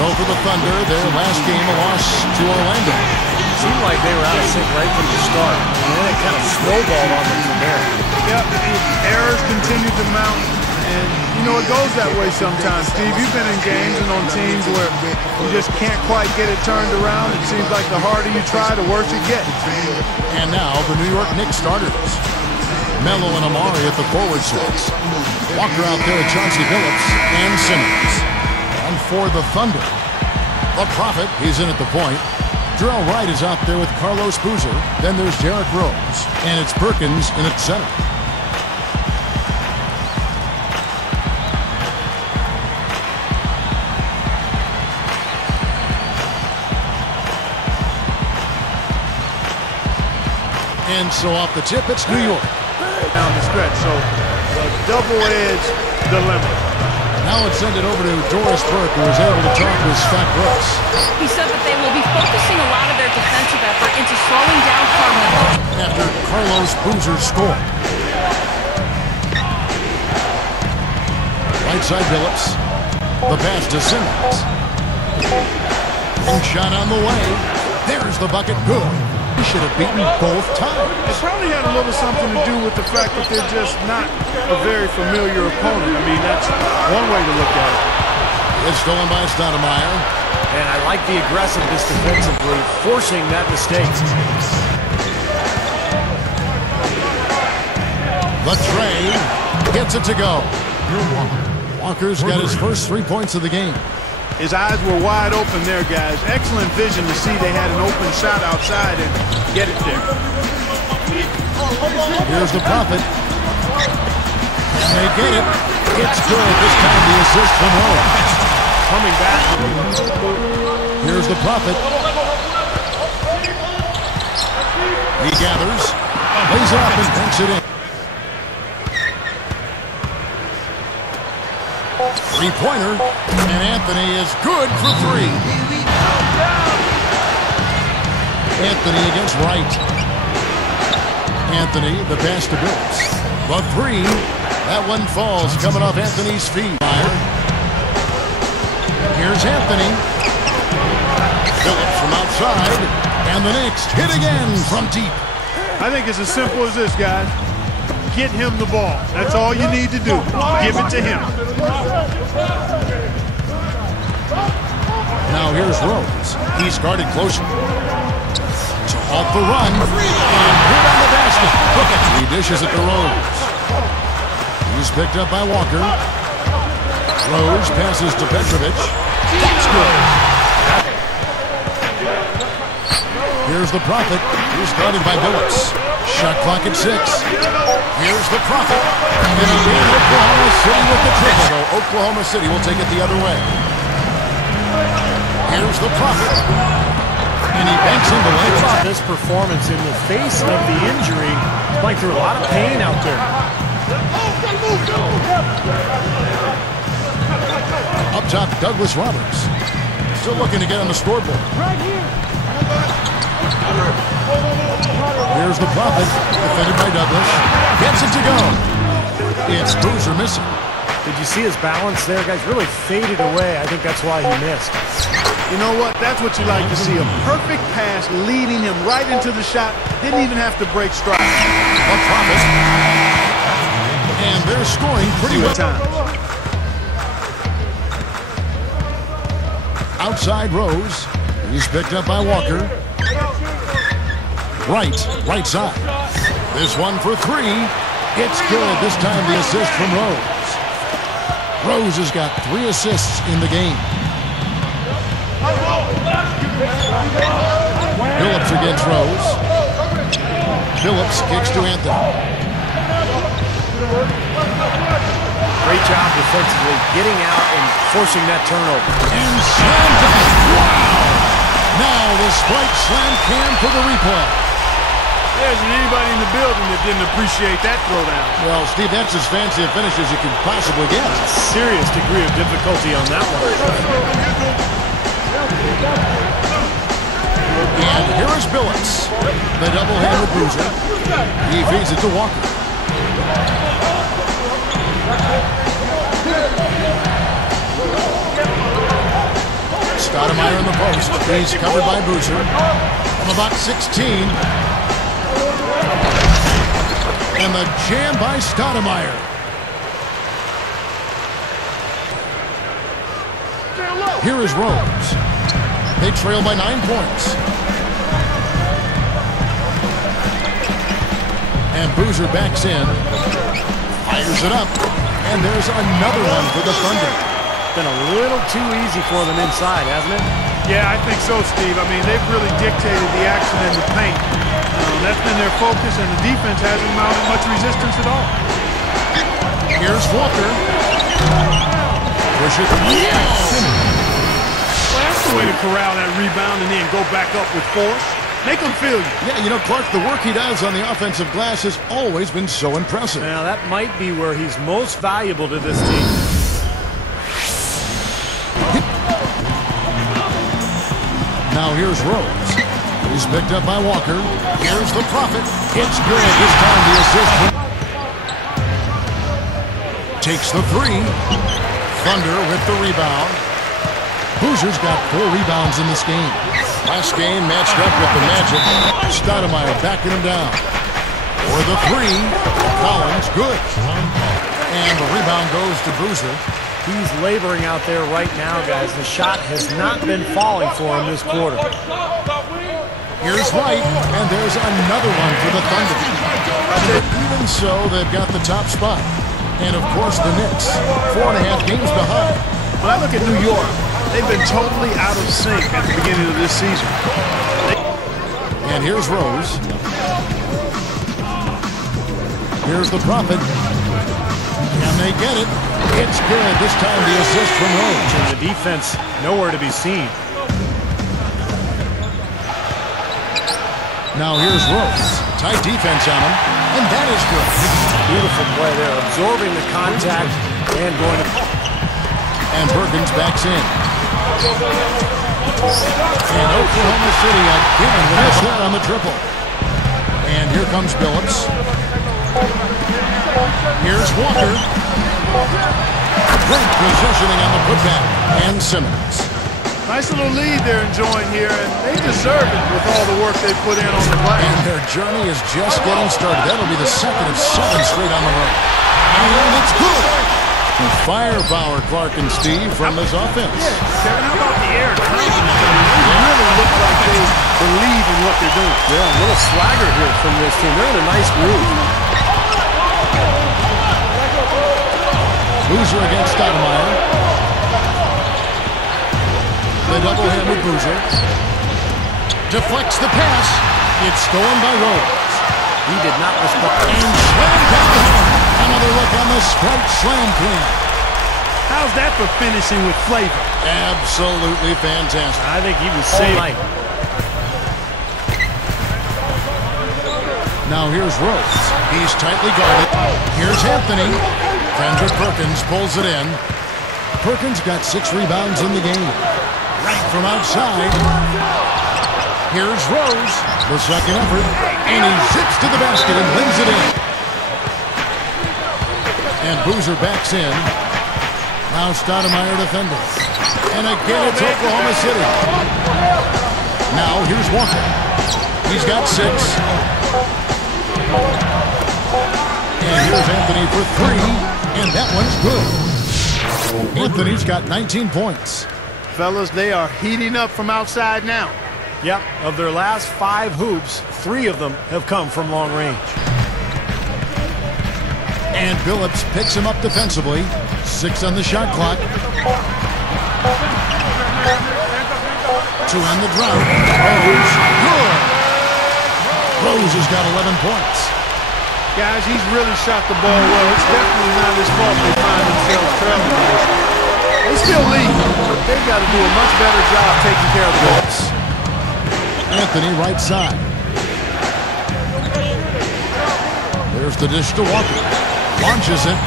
So for the Thunder, their last game a loss to Orlando. Seemed like they were out of sync right from the start, and then it kind of snowballed on them from there. Yep, errors continued to mount, and you know it goes that way sometimes. Steve, you've been in games and on teams where you just can't quite get it turned around. It seems like the harder you try, the worse it gets. And now the New York Knicks starters. Melo and Amari at the forward sets. Walker out there at Chauncey Billups and Simmons. And for the Thunder, the Prophet, he's in at the point. Jarrell Wright is out there with Carlos Boozer. Then there's Derrick Rose. And it's Perkins in at center. And so off the tip, it's New York. Down the stretch, so a double-edged dilemma. Now let's send it over to Doris Burke, who was able to talk with Scott Brooks. He said that they will be focusing a lot of their defensive effort into slowing down Carmelo. After Carlos Boozer's score. Right side Billups. The pass to Simmons. And shot on the way. There's the bucket. Good. He should have beaten both times. It probably had a little something to do with the fact that they're just not a very familiar opponent. I mean, that's one way to look at it. It's stolen by Stoudemire. And I like the aggressiveness defensively, forcing that mistake. The tray gets it to go. Walker's got his first 3 points of the game. His eyes were wide open there, guys. Excellent vision to see they had an open shot outside and get it there. Here's the Prophet. And they get it. It's good. This time the assist from Rose. Coming back. Here's the Prophet. He gathers. Lays it up and banks it in. Three-pointer, and Anthony is good for three. Anthony against Wright. Anthony, the pass to Billups. The three, that one falls, coming off Anthony's feet. Here's Anthony. Billups from outside, and the Knicks hit again from deep. I think it's as simple as this, guys. Get him the ball. That's all you need to do. Give it to him. Now here's Rose. He's guarded closer. To halt the run. And hit on the basket. Look at he dishes it to Rose. He's picked up by Walker. Rose passes to Petrovic. That's good. Here's the Prophet. He's guarded by Billups. Shot clock at 6. Here's the Prophet. And again, Oklahoma City with the triple. So Oklahoma City will take it the other way. Here's the Prophet. And he banks in the leg. This performance in the face of the injury, he's playing through a lot of pain out there. Up top, Douglas Roberts. Still looking to get on the scoreboard. Right here. Here's the Prophet, defended by Douglas. Gets it to go. It's Boozer missing. Did you see his balance there, guys? Really faded away. I think that's why he missed. You know what? That's what you like to see. A perfect pass leading him right into the shot. Didn't even have to break stride. The Prophet. And they're scoring pretty well. Outside Rose. He's picked up by Walker. Right side. This one for three. It's good. This time the assist from Rose. Rose has got 3 assists in the game. Billups against Rose. Billups kicks to Anthony. Great job defensively, getting out and forcing that turnover. And slam dunk. Wow! Now the Sprite slam cam for the replay. There isn't anybody in the building that didn't appreciate that throwdown. Well, Steve, that's as fancy a finish as you can possibly get. Serious degree of difficulty on that one. And here is Billups. The double hand with Boozer. He feeds it to Walker. Stoudemire in the post. He's covered by Boozer. From about 16. And the jam by Stoudemire. Here is Rose. They trail by 9 points. And Boozer backs in. Fires it up. And there's another one for the Thunder. Been a little too easy for them inside, hasn't it? Yeah, I think so, Steve. I mean, they've really dictated the action in the paint. That's been their focus, and the defense hasn't mounted much resistance at all. Here's Walker. Push it. Yes! Well, that's the way to corral that rebound and then go back up with force. Make them feel you. Yeah, you know, Clark, the work he does on the offensive glass has always been so impressive. Now, that might be where he's most valuable to this team. Now here's Rose. He's picked up by Walker. Here's the Prophet. It's good. This time the assist. Takes the three. Thunder with the rebound. Boozer's got 4 rebounds in this game. Last game matched up with the Magic. Stoudemire backing him down. For the three. Collins, good. And the rebound goes to Boozer. He's laboring out there right now, guys. The shot has not been falling for him this quarter. Here's White, and there's another one for the Thunder. Even so, they've got the top spot. And, of course, the Knicks, 4.5 games behind. When I look at New York, they've been totally out of sync at the beginning of this season. And here's Rose. Here's the Prophet. Can they get it? It's good. This time the assist from Rose. And the defense nowhere to be seen. Now here's Rose. Tight defense on him. And that is good. Beautiful play there. Absorbing the contact and going to... And Perkins backs in. And Oklahoma City again with us there on the triple. And here comes Billups. Here's Walker. Great positioning on the putback. And Simmons. Nice little lead they're enjoying here, and they deserve it with all the work they put in on the glass. And their journey is just getting started. That'll be the second of 7 straight on the road. And it's good. Firepower, Clark and Steve, from this offense. Yeah, Kevin, how about the air confidence? They really look like they believe in what they're doing. Yeah, a little swagger here from this team. They're in a nice groove. Boozer against Stoudemire. They double him with Boozer. Deflects the pass. It's stolen by Rose. He did not respond. And slammed down. Another look on the Sprite slam clean. How's that for finishing with flavor? Absolutely fantastic. I think he was safe. Now here's Rose. He's tightly guarded. Here's Anthony. Kendrick Perkins pulls it in. Perkins got 6 rebounds in the game. Right from outside. Here's Rose. The second effort. And he zips to the basket and brings it in. And Boozer backs in. Now Stoudemire defending. And again it's Oklahoma City. Now here's Walker. He's got 6. And here's Anthony for 3. And that one's good. Anthony's got 19 points. Fellas, they are heating up from outside now. Yep, of their last 5 hoops, 3 of them have come from long range. And Billups picks him up defensively. 6 on the shot clock. To end the drought. Rose, good. Rose has got 11 points. Guys, he's really shot the ball well. It's definitely not his fault they find themselves trailing. They still lead, but they've got to do a much better job taking care of the ball. Anthony right side. There's the dish to Walker. Launches it.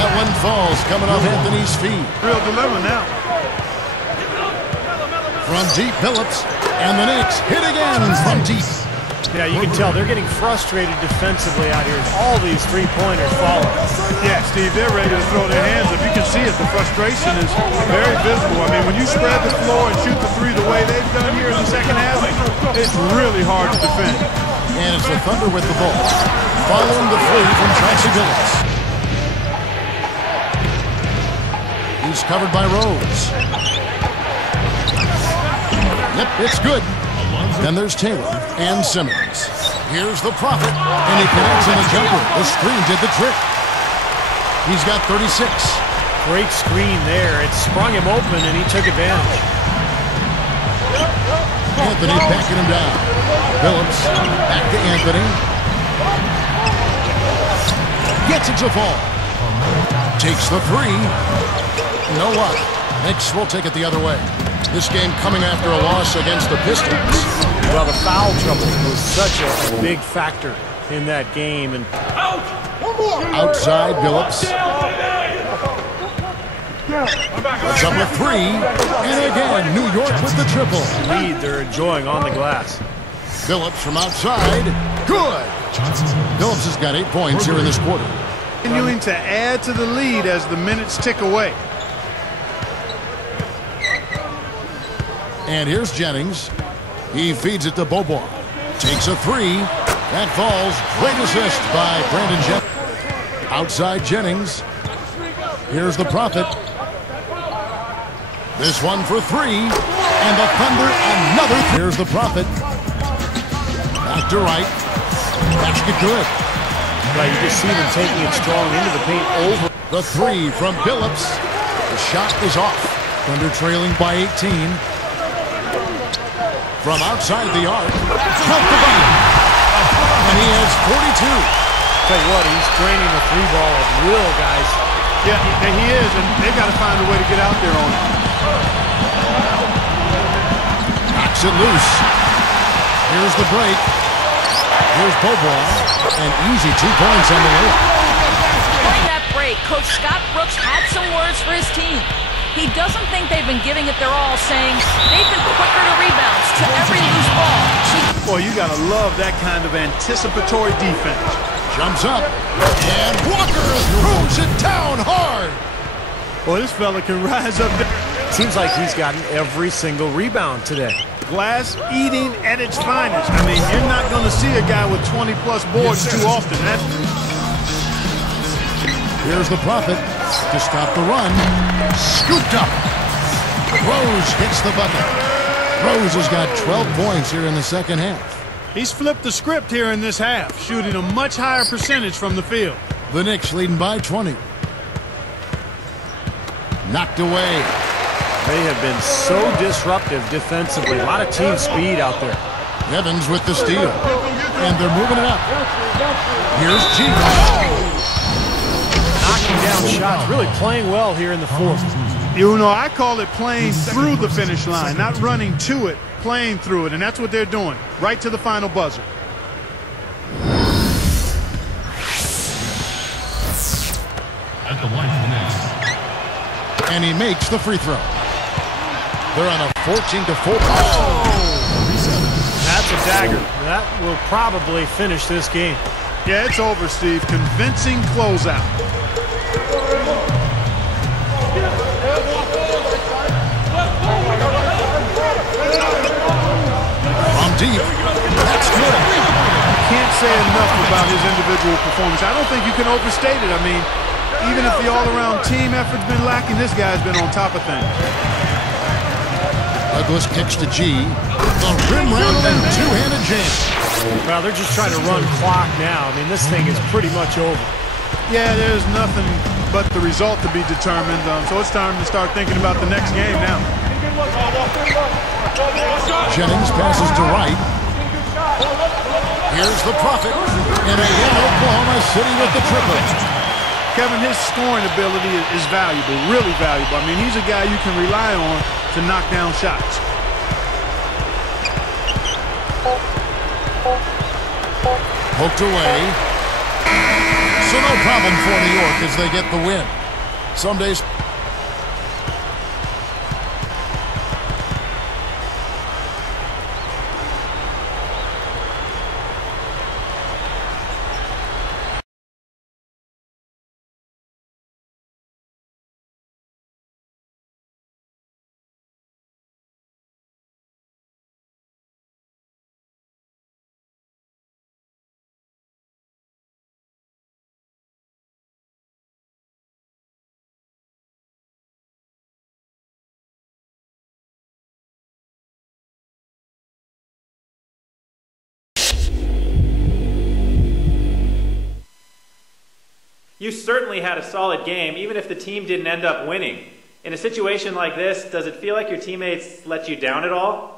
That one falls coming off Anthony's feet. Real dilemma now. From deep, Billups. And the Knicks hit again from deep. Yeah, you can tell they're getting frustrated defensively out here. All these 3-pointers falling. Yeah, Steve, they're ready to throw their hands up. You can see it, the frustration. frustration is very visible. I mean, when you spread the floor and shoot the three the way they've done here in the second half, it's really hard to defend. And it's the Thunder with the ball. Following the three from Chauncey Billups. He's covered by Rose. Yep, it's good. Then there's Taylor and Simmons. Here's the Prophet, and he connects on the jumper. The screen did the trick. He's got 36. Great screen there. It sprung him open, and he took advantage. Anthony backing him down. Billups back to Anthony. Gets it to fall. Takes the three. You know what? Knicks will take it the other way. This game coming after a loss against the Pistons. Well, the foul trouble was such a big factor in that game. And outside, Billups. Puts up a three. And again, New York with the triple. Lead they're enjoying on the glass. Billups from outside. Good. Billups has got 8 points here in this quarter. Continuing to add to the lead as the minutes tick away. And here's Jennings. He feeds it to Bobois. Takes a three. That falls. Great assist by Brandon Jennings. Outside Jennings. Here's the Prophet. This one for three. And the Thunder another. Here's the Prophet. Back to right. Basket good. Well, you just see them taking it strong into the paint over. The three from Billups. The shot is off. Thunder trailing by 18. From outside the arc, count the bucket. And he has 42. Tell you what, he's draining the three ball at will, guys. Yeah, and he is, and they've got to find a way to get out there on it. Knocks it loose. Here's the break. Here's Bobois. An easy 2 points on the way. During that break, Coach Scott Brooks had some words for his team. He doesn't think they've been giving it their all, saying they've been quicker to rebounds to every loose ball. Boy, you got to love that kind of anticipatory defense. Jumps up, and Walker throws it down hard. Boy, this fella can rise up there. Seems like he's gotten every single rebound today. Glass eating at its finest. I mean, you're not going to see a guy with 20-plus boards too often. Here's the Prophet to stop the run. Scooped up. Rose gets the bucket. Rose has got 12 points here in the second half. He's flipped the script here in this half, shooting a much higher percentage from the field. The Knicks leading by 20. Knocked away. They have been so disruptive defensively. A lot of team speed out there. Evans with the steal. And they're moving it up. Here's G. Knocking down shots, really playing well here in the fourth. You know, I call it playing through the finish line, not running to it, playing through it, and that's what they're doing, right to the final buzzer. At the line for the Knicks. And he makes the free throw. They're on a 14-4. That's a dagger. That will probably finish this game. Yeah, it's over, Steve. Convincing closeout. From deep. That's good. Can't say enough about his individual performance. I don't think you can overstate it. I mean, even if the all-around team effort's been lacking, this guy's been on top of things. Douglas kicks to G. The rim round and two-handed jam. Well, they're just trying to run clock now. I mean, this thing is pretty much over. Yeah, there's nothing but the result to be determined. So it's time to start thinking about the next game now. Jennings passes to right. Here's the Prophet. And again, Oklahoma City with the triple. Kevin, his scoring ability is valuable, really valuable. I mean, he's a guy you can rely on to knock down shots. Poked away. So no problem for New York as they get the win. Some days You certainly had a solid game, even if the team didn't end up winning. In a situation like this, does it feel like your teammates let you down at all?